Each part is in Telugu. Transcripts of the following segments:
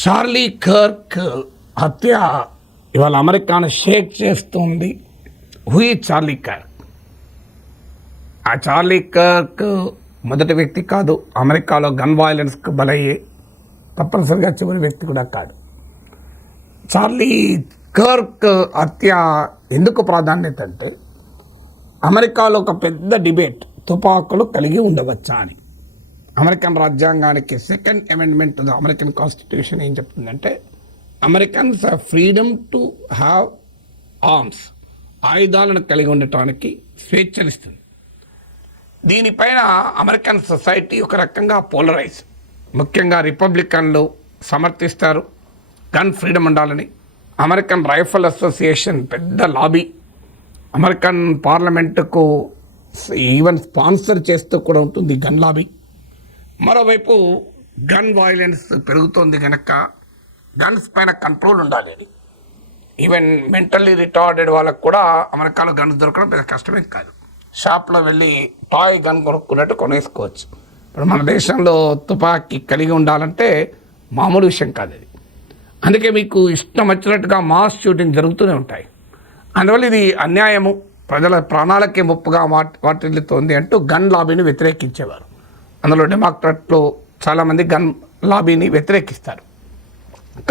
చార్లీ కర్క్ హత్య ఇవాళ అమెరికాను షేక్ చేస్తుంది. Who is Charlie Kirk? ఆ చార్లీ కర్క్ మొదటి వ్యక్తి కాదు, అమెరికాలో గన్ వైలెన్స్కి బలయ్యే తప్పనిసరిగా చివరి వ్యక్తి కూడా కాదు. చార్లీ కర్క్ హత్య ఎందుకు ప్రాధాన్యత అంటే, అమెరికాలో ఒక పెద్ద డిబేట్ తుపాకులు కలిగి ఉండవచ్చా అని. అమెరికన్ రాజ్యాంగానికి సెకండ్ అమెండ్మెంట్ అమెరికన్ కాన్స్టిట్యూషన్ ఏం చెప్తుందంటే, Americans have freedom to have arms, ఆయుధాలను కలిగి ఉండటానికి స్వేచ్ఛనిస్తుంది. దీనిపైన అమెరికన్ సొసైటీ ఒక రకంగా పోలరైజ్. ముఖ్యంగా రిపబ్లికన్లు సమర్థిస్తారు గన్ ఫ్రీడమ్ ఉండాలని. అమెరికన్ రైఫల్ అసోసియేషన్ పెద్ద లాబీ, అమెరికన్ పార్లమెంటుకు ఈవెన్ స్పాన్సర్ చేస్తూ కూడా ఉంటుంది గన్ లాబీ. మరోవైపు గన్ వైలెన్స్ పెరుగుతోంది కనుక గన్స్ పైన కంట్రోల్ ఉండాలి అని. ఈవెన్ మెంటల్లీ రిటార్డెడ్ వాళ్ళకు కూడా అమెరికాలో గన్స్ దొరకడం పెద్ద కష్టమే కాదు. షాప్లో వెళ్ళి టాయ్ గన్ కొనుక్కున్నట్టు కొనేసుకోవచ్చు. ఇప్పుడు మన దేశంలో తుపాకీ కలిగి ఉండాలంటే మామూలు విషయం కాదు అది. అందుకే మీకు ఇష్టం వచ్చినట్టుగా మాస్ షూటింగ్ జరుగుతూనే ఉంటాయి. అందువల్ల ఇది అన్యాయము, ప్రజల ప్రాణాలకే ముప్పుగా వాటిల్లుతోంది అంటూ గన్ లాబీని వ్యతిరేకించేవారు. అందులో డెమోక్రాట్లు చాలామంది గన్ లాబీని వ్యతిరేకిస్తారు.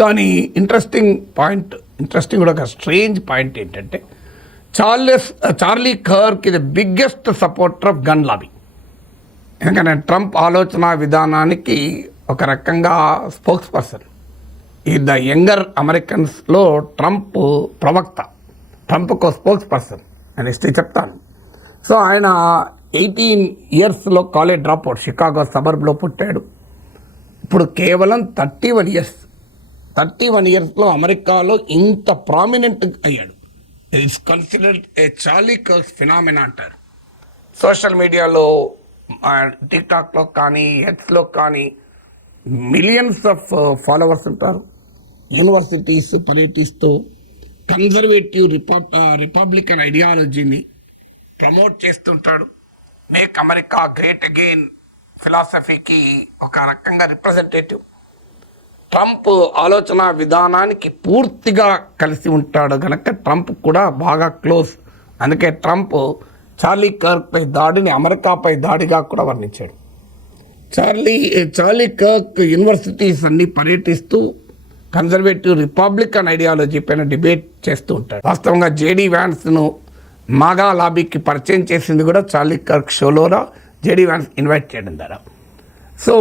కానీ ఇంట్రెస్టింగ్ కూడా ఒక స్ట్రేంజ్ పాయింట్ ఏంటంటే, చార్లీ కర్క్ ఇది biggest supporter of gun lobby. ఎందుకంటే ట్రంప్ ఆలోచన విధానానికి ఒక రకంగా స్పోక్స్ పర్సన్. ఈ ద యంగర్ అమెరికన్స్లో ట్రంప్ ప్రవక్త, ట్రంప్కు స్పోక్స్ పర్సన్ అని చెప్తాను. సో ఆయన 18 yearsలో కాలేజ్ డ్రాప్ అవుట్, షికాగో సబర్బ్లో పుట్టాడు. ఇప్పుడు కేవలం 31 yearsలో అమెరికాలో ఇంత ప్రామినెంట్ అయ్యాడు. It's considered A Charlie Kirk phenomena అంటారు. సోషల్ మీడియాలో టిక్టాక్లో కానీ ఎక్స్లో కానీ మిలియన్స్ ఆఫ్ ఫాలోవర్స్ ఉంటారు. యూనివర్సిటీస్ పర్యటిస్తూ కన్జర్వేటివ్ రిపబ్లికన్ ఐడియాలజీని ప్రమోట్ చేస్తుంటాడు. మేక్ అమెరికా గ్రేట్ అగైన్ ఫిలాసఫీకి ఒక రకంగా రిప్రజెంటేటివ్. ట్రంప్ ఆలోచన విధానానికి పూర్తిగా కలిసి ఉంటాడు కనుక ట్రంప్ కూడా బాగా క్లోజ్. అందుకే ట్రంప్ చార్లీ కర్క్పై దాడిని అమెరికాపై దాడిగా కూడా వర్ణించాడు. చార్లీ కర్క్ యూనివర్సిటీస్ అన్ని పర్యటిస్తూ కన్జర్వేటివ్ రిపబ్లికన్ ఐడియాలజీ పైన డిబేట్ చేస్తూ ఉంటాడు. వాస్తవంగా జేడీ వ్యాన్స్ను మాగా లాబీకి పరిచయం చేసింది కూడా చార్లీ కర్క్ షోలోరా జేడీ వ్యాన్స్ ఇన్వైట్ చేయడం ద్వారా. సో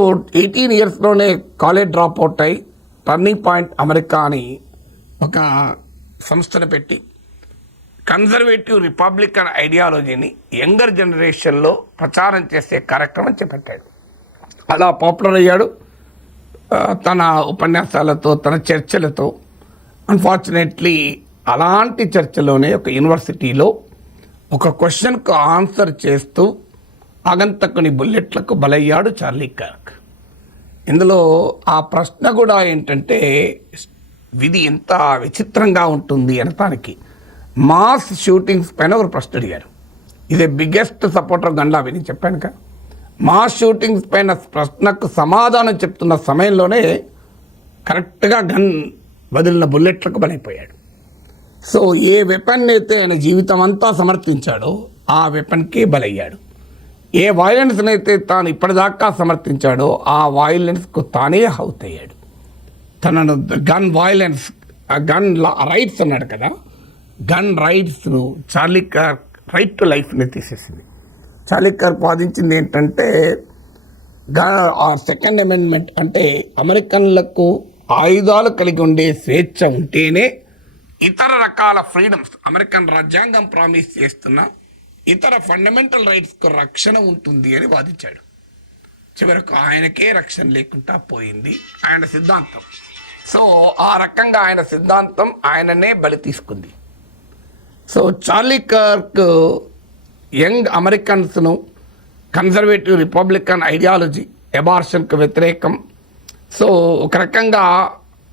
18 yearsలోనే కాలేజ్ డ్రాప్ అవుట్ అయి టర్నింగ్ పాయింట్ అమెరికా అని ఒక సంస్థను పెట్టి కన్జర్వేటివ్ రిపబ్లికన్ ఐడియాలజీని యంగర్ జనరేషన్లో ప్రచారం చేసే కార్యక్రమం చేపట్టాడు. అలా పాపులర్ అయ్యాడు తన ఉపన్యాసాలతో, తన చర్చలతో. అన్ఫార్చునేట్లీ అలాంటి చర్చలోనే ఒక యూనివర్సిటీలో ఒక క్వశ్చన్కు ఆన్సర్ చేస్తూ ఆగంతకుని బుల్లెట్లకు బలయ్యాడు చార్లీ కర్క్. ఇందులో ఆ ప్రశ్న కూడా ఏంటంటే, విధి ఎంత విచిత్రంగా ఉంటుంది అనటానికి. మాస్ షూటింగ్స్ పైన ఒక ప్రశ్న అడిగారు. ఇదే బిగ్గెస్ట్ సపోర్టర్ గన్ లాబీ అని చెప్పాను కదా. మాస్ షూటింగ్స్ పైన ప్రశ్నకు సమాధానం చెప్తున్న సమయంలోనే కరెక్ట్గా గన్ వదిలిన బుల్లెట్లకు బలైపోయాడు. సో ఏ వెపన్ అయితే ఆయన జీవితం అంతా సమర్థించాడో ఆ వెపన్కే బలయ్యాడు. ఏ వైలెన్స్ని అయితే తాను ఇప్పటిదాకా సమర్థించాడో ఆ వైలెన్స్కు తానే హౌట్ అయ్యాడు. తనను గన్ వైలెన్స్, గన్ రైట్స్ అన్నాడు కదా, గన్ రైట్స్ను చార్లీ కర్క్ రైట్ టు లైఫ్ని తీసేసింది. చార్లీ కర్క్ వాదించింది ఏంటంటే, సెకండ్ అమెండ్మెంట్ అంటే అమెరికన్లకు ఆయుధాలు కలిగి ఉండే స్వేచ్ఛ ఉంటేనే ఇతర రకాల ఫ్రీడమ్స్, అమెరికన్ రాజ్యాంగం ప్రామిస్ చేస్తున్న ఇతర ఫండమెంటల్ రైట్స్కు రక్షణ ఉంటుంది అని వాదించాడు. చివరకు ఆయనకే రక్షణ లేకుండా పోయింది ఆయన సిద్ధాంతం. సో ఆ రకంగా ఆయన సిద్ధాంతం ఆయననే బలి తీసుకుంది. సో చార్లీ కర్క్ యంగ్ అమెరికన్స్ను కన్జర్వేటివ్ రిపబ్లికన్ ఐడియాలజీ, అబార్షన్కు వ్యతిరేకం, సో ఒక రకంగా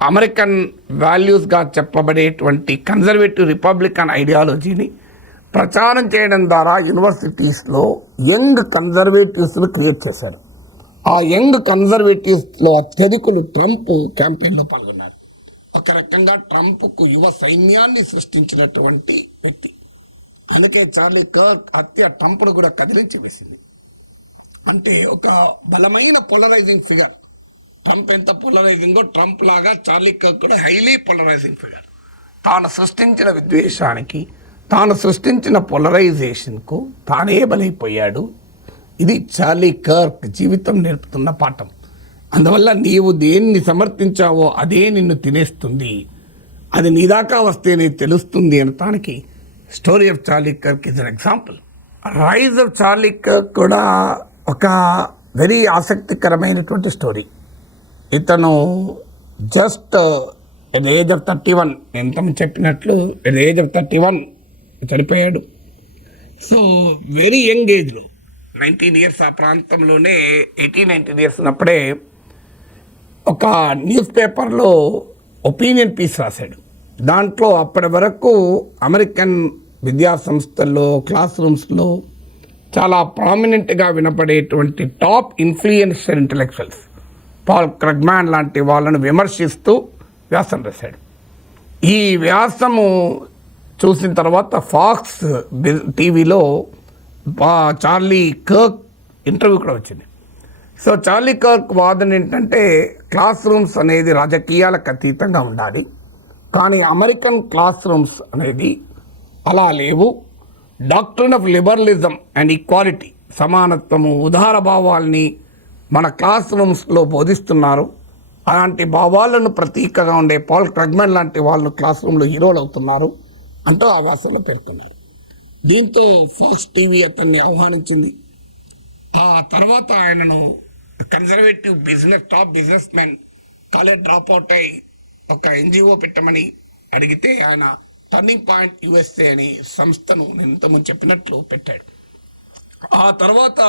అమెరికన్ వాల్యూస్గా చెప్పబడేటువంటి కన్జర్వేటివ్ రిపబ్లికన్ ఐడియాలజీని ప్రచారం చేయడం ద్వారా యూనివర్సిటీస్లో యంగ్ కన్జర్వేటివ్స్ను క్రియేట్ చేశారు. ఆ యంగ్ కన్జర్వేటివ్స్లో అత్యధికులు ట్రంప్ క్యాంపెయిన్లో పాల్గొన్నారు. ఒక రకంగా ట్రంప్కు యువ సైన్యాన్ని సృష్టించినటువంటి వ్యక్తి. అందుకే చార్లీ కర్క్ హత్య ట్రంప్ను కూడా కదిలించి వేసింది. అంటే ఒక బలమైన పోలరైజింగ్ ఫిగర్. ట్రంప్ ఎంత పోలరైజింగో ట్రంప్ లాగా చార్లీ కర్క్ కూడా హైలీ పోలరైజింగ్ ఫిగర్. తాను సృష్టించిన విద్వేషానికి, తాను సృష్టించిన పోలరైజేషన్కు తానే బలైపోయాడు. ఇది చార్లీ కర్క్ జీవితం నేర్పుతున్న పాఠం. అందువల్ల నీవు దేన్ని సమర్థించావో అదే నిన్ను తినేస్తుంది, అది నీ దాకా వస్తే నీకు తెలుస్తుంది అనటానికి story of Charlie Kirk is an example. Rise of Charlie Kirk కూడా ఒక వెరీ ఆసక్తికరమైనటువంటి స్టోరీ. ఇతను జస్ట్ ఎట్ ఏజ్ ఆఫ్ 31, ఎంత చెప్పినట్లు ఎట్ ఏజ్ ఆఫ్ 31 చనిపోయాడు. సో వెరీ యంగ్ ఏజ్లో 19 ఇయర్స్ ఆ ప్రాంతంలోనే 18-19 ఇయర్స్ ఉన్నప్పుడే ఒక న్యూస్ పేపర్లో ఒపీనియన్ పీస్ రాశాడు. దాంట్లో అప్పటి వరకు అమెరికన్ విద్యా సంస్థల్లో, క్లాస్ రూమ్స్లో చాలా ప్రామినెంట్గా వినపడేటువంటి టాప్ ఇన్ఫ్లుయెన్షియల్ ఇంటలెక్చువల్స్ పాల్ క్రగ్మాన్ లాంటి వాళ్ళను విమర్శిస్తూ వ్యాసం రాశాడు. ఈ వ్యాసము చూసిన తర్వాత ఫాక్స్ టీవీలో చార్లీ కర్క్ ఇంటర్వ్యూ కూడా వచ్చింది. సో చార్లీ కర్క్ వాదన ఏంటంటే క్లాస్ రూమ్స్ అనేది రాజకీయాలకు అతీతంగా ఉండాలి, కానీ అమెరికన్ క్లాస్ రూమ్స్ అనేది అలా లేవు. Doctrine of liberalism and equality, సమానత్వము, ఉదార భావాల్ని మన క్లాస్ రూమ్స్లో బోధిస్తున్నారు. అలాంటి భావాలను ప్రతీకగా ఉండే పాల్ క్రగ్మన్ లాంటి వాళ్ళు క్లాస్ రూమ్లో హీరోలు అవుతున్నారు అంటూ ఆ వ్యాసంలో పేర్కొన్నారు. దీంతో ఫాక్స్ టీవీ అతన్ని ఆహ్వానించింది. ఆ తర్వాత ఆయనను conservative top business men college drop out అయి ఒక ఎన్జిఓ పెట్టమని అడిగితే ఆయన టర్నింగ్ పాయింట్ యుఎస్ఏ అని సంస్థను ఇంతకుముందు చెప్పినట్లు పెట్టాడు. ఆ తర్వాత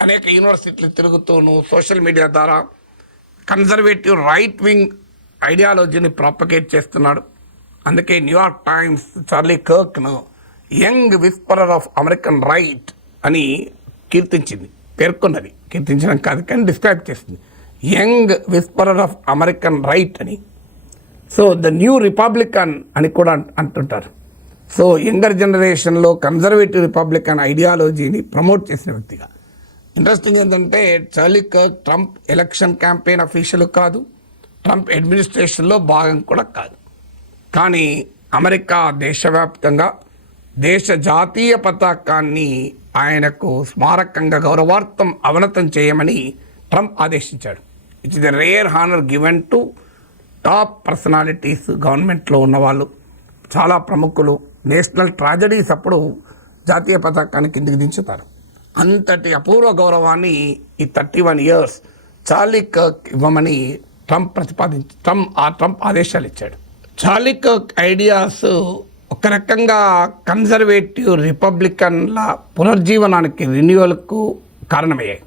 అనేక యూనివర్సిటీలు తిరుగుతూను సోషల్ మీడియా ద్వారా కన్జర్వేటివ్ రైట్ వింగ్ ఐడియాలజీని ప్రాపగేట్ చేస్తున్నాడు. అందుకే న్యూయార్క్ టైమ్స్ చార్లీ కర్క్ను young whisperer of American right అని పేర్కొన్నది. కీర్తించడం కాదు కానీ డిస్క్రైబ్ చేసింది, young whisperer of American right అని. సో ద న్యూ రిపబ్లికన్ అని కూడా అంటుంటారు. సో యంగర్ జనరేషన్లో కన్జర్వేటివ్ రిపబ్లికన్ ఐడియాలజీని ప్రమోట్ చేసిన వ్యక్తిగా. ఇంట్రెస్టింగ్ ఏంటంటే Charlie Kirk Trump election campaign official కాదు, ట్రంప్ అడ్మినిస్ట్రేషన్లో భాగం కూడా కాదు. కానీ అమెరికా దేశవ్యాప్తంగా దేశ జాతీయ పతాకాన్ని ఆయనకు స్మారకంగా గౌరవార్థం అవనతం చేయమని ట్రంప్ ఆదేశించాడు. It's the rare honour given to top personalities. గవర్నమెంట్లో ఉన్నవాళ్ళు, చాలా ప్రముఖులు, నేషనల్ ట్రాజడీస్ అప్పుడు జాతీయ పతాకాన్ని కిందికి దించుతారు. అంతటి అపూర్వ గౌరవాన్ని ఈ 31 ఇయర్స్ చార్లీ కర్క్ ఇవ్వమని ట్రంప్ ఆదేశాలు ఇచ్చాడు. చార్లీ కర్క్ ఐడియాస్ ఒక రకంగా కన్జర్వేటివ్ రిపబ్లికన్ల పునర్జీవనానికి, రిన్యూవల్కు కారణమయ్యాయి.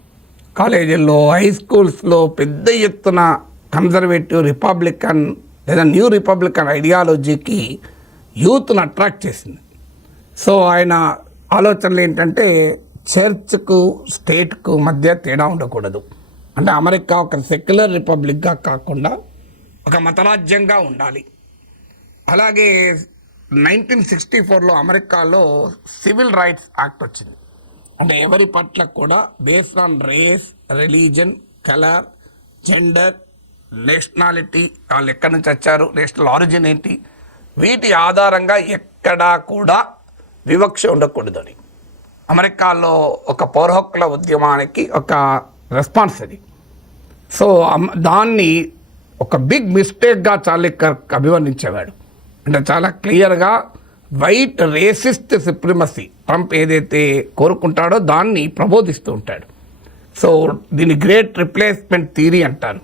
కాలేజీల్లో, హై స్కూల్స్లో పెద్ద ఎత్తున కన్జర్వేటివ్ రిపబ్లికన్ లేదా న్యూ రిపబ్లికన్ ఐడియాలజీకి యూత్ను అట్రాక్ట్ చేసింది. సో ఆయన ఆలోచనలు ఏంటంటే చర్చ్కు స్టేట్కు మధ్య తేడా ఉండకూడదు. అంటే అమెరికా ఒక సెక్యులర్ రిపబ్లిక్గా కాకుండా ఒక మతరాజ్యంగా ఉండాలి. అలాగే 1964లో అమెరికాలో సివిల్ రైట్స్ యాక్ట్ వచ్చింది. అంటే ఎవరి పట్ల కూడా based on race, religion, colour, gender, nationality, వాళ్ళు ఎక్కడి నుంచి వచ్చారు, నేషనల్ ఆరిజిన్ ఏంటి, వీటి ఆధారంగా ఎక్కడా కూడా వివక్ష ఉండకూడదని అమెరికాలో ఒక పౌర హక్కుల ఉద్యమానికి ఒక రెస్పాన్స్ అది. సో దాన్ని ఒక బిగ్ మిస్టేక్గా చార్లీ కర్క్ అభివర్ణించేవాడు. అంటే చాలా క్లియర్గా వైట్ రేసిస్ట్ సుప్రిమసీ ట్రంప్ ఏదైతే కోరుకుంటాడో దాన్ని ప్రబోధిస్తూ ఉంటాడు. సో దీన్ని గ్రేట్ రిప్లేస్మెంట్ థియరీ అంటారు.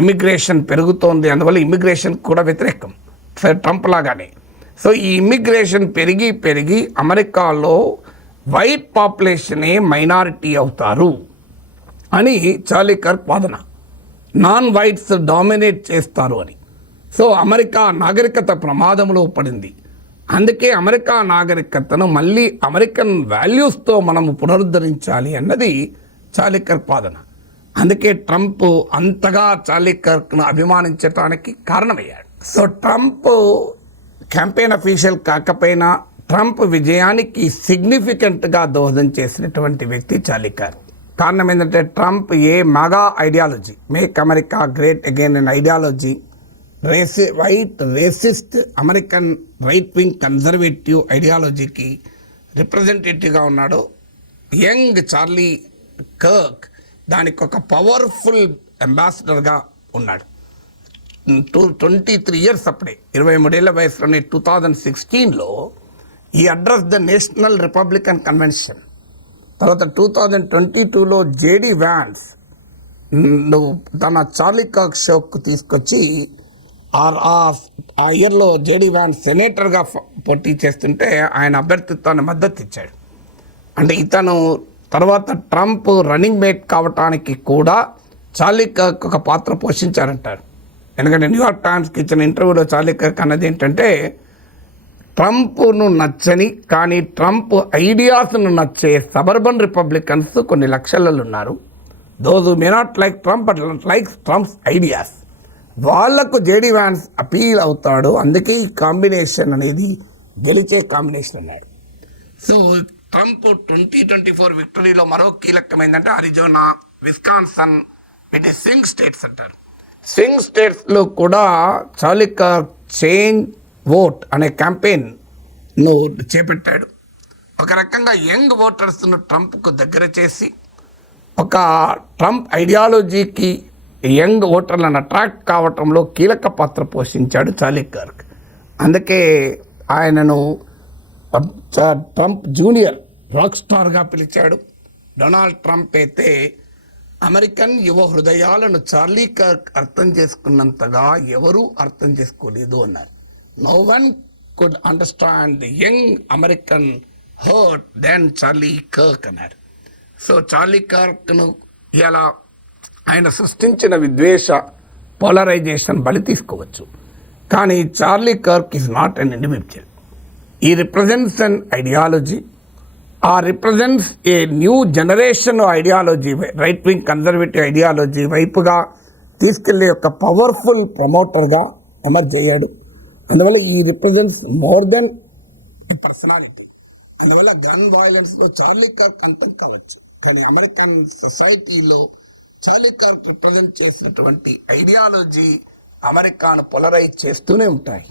ఇమిగ్రేషన్ పెరుగుతోంది, అందువల్ల ఇమిగ్రేషన్ కూడా వ్యతిరేకం ట్రంప్ లాగానే. సో ఈ ఇమిగ్రేషన్ పెరిగి అమెరికాలో వైట్ పాపులేషనే మైనారిటీ అవుతారు అని చార్లీ కర్క్ వాదన. నాన్ వైట్స్ డామినేట్ చేస్తారు అని. సో అమెరికా నాగరికత ప్రమాదంలో పడింది. అందుకే అమెరికా నాగరికతను మళ్ళీ అమెరికన్ వాల్యూస్తో మనము పునరుద్ధరించాలి అన్నది చార్లీ కర్క్ వాదన. అందుకే ట్రంప్ అంతగా చార్లీ కర్క్ను అభిమానించడానికి కారణమయ్యాడు. సో ట్రంప్ క్యాంపెయిన్ అఫీషియల్ కాకపోయినా ట్రంప్ విజయానికి సిగ్నిఫికెంట్గా దోహదం చేసినటువంటి వ్యక్తి చార్లీ కర్క్. కారణం ఏంటంటే Trump MAGA ideology, make America great again అనే ideology, white racist American right wing conservative ఐడియాలజీకి రిప్రజెంటేటివ్గా ఉన్నాడు. యంగ్ చార్లీ కర్క్ దానికి ఒక పవర్ఫుల్ అంబాసిడర్గా ఉన్నాడు. 23 ఇయర్స్ అప్పుడే, 23 వయసులోనే 2016లో ఈ address the national Republican convention. తర్వాత 2022లో జేడీ వ్యాన్స్ తన చార్లీ కర్క్ షోకు తీసుకొచ్చి ఆ ఇయర్లో జేడీ వ్యాన్స్ సెనేటర్గా పోటీ చేస్తుంటే ఆయన అభ్యర్థిత్వాన్ని మద్దతు ఇచ్చాడు. అంటే ఇతను తర్వాత ట్రంప్ రన్నింగ్ మేట్ కావటానికి కూడా చార్లీ కర్క్ ఒక పాత్ర పోషించారంటారు. ఎందుకంటే న్యూయార్క్ టైమ్స్కి ఇచ్చిన ఇంటర్వ్యూలో చార్లీ కర్క్ అన్నది ఏంటంటే, ట్రంప్ను నచ్చని కానీ ట్రంప్ ఐడియాస్ను నచ్చే సబర్బన్ రిపబ్లికన్స్ కొన్ని లక్షలలో ఉన్నారు. Those may not like Trump but like Trump's ideas. వాళ్లకు జేడీ వ్యాన్స్ అపీల్ అవుతాడు. అందుకే ఈ కాంబినేషన్ అనేది గెలిచే కాంబినేషన్ అన్నాడు. సో ట్రంప్ 2024 విక్టరీలో మరో కీలకమైందంటే అరిజోనా, విస్కాన్సన్, వీటి స్వింగ్ స్టేట్స్ అంటారు. స్వింగ్ స్టేట్స్లో కూడా చార్లీ కర్క్ చేంజ్ ఓట్ అనే క్యాంపెయిన్ను చేపట్టాడు. ఒక రకంగా యంగ్ ఓటర్స్ను ట్రంప్కు దగ్గర చేసి ఒక ట్రంప్ ఐడియాలజీకి యంగ్ ఓటర్లను అట్రాక్ట్ కావటంలో కీలక పాత్ర పోషించాడు చార్లీ కర్క్. అందుకే ఆయనను ట్రంప్ జూనియర్ రాక్ స్టార్గా పిలిచాడు. డొనాల్డ్ ట్రంప్ అయితే అమెరికన్ యువ హృదయాలను చార్లీ కర్క్ అర్థం చేసుకున్నంతగా ఎవరూ అర్థం చేసుకోలేదు అన్నారు. No one could understand the young American heart than Charlie Kirk అన్నారు. సో చార్లీ కర్క్ను ఇలా ఆయన సృష్టించిన విద్వేష పోలరైజేషన్ బలి తీసుకోవచ్చు. కానీ Charlie Kirk is not an individual. ఈ represents an ideology, represents a new generation ideology, right wing conservative ideology వైపుగా తీసుకెళ్లే ఒక పవర్ఫుల్ ప్రమోటర్గా ఎమర్జ్ అయ్యాడు. అందువల్ల ఈ రిప్రజెంట్స్ మోర్ దెన్ పర్సనాలిటీ. అందువల్ల గన్ వాయలెన్స్లో చార్లీ కర్క్ అంతం కావచ్చు, కానీ అమెరికన్ సొసైటీలో చార్లీ కర్క్ రిప్రజెంట్ చేసినటువంటి ఐడియాలజీ అమెరికాను పోలరైజ్ చేస్తూనే ఉంటాయి.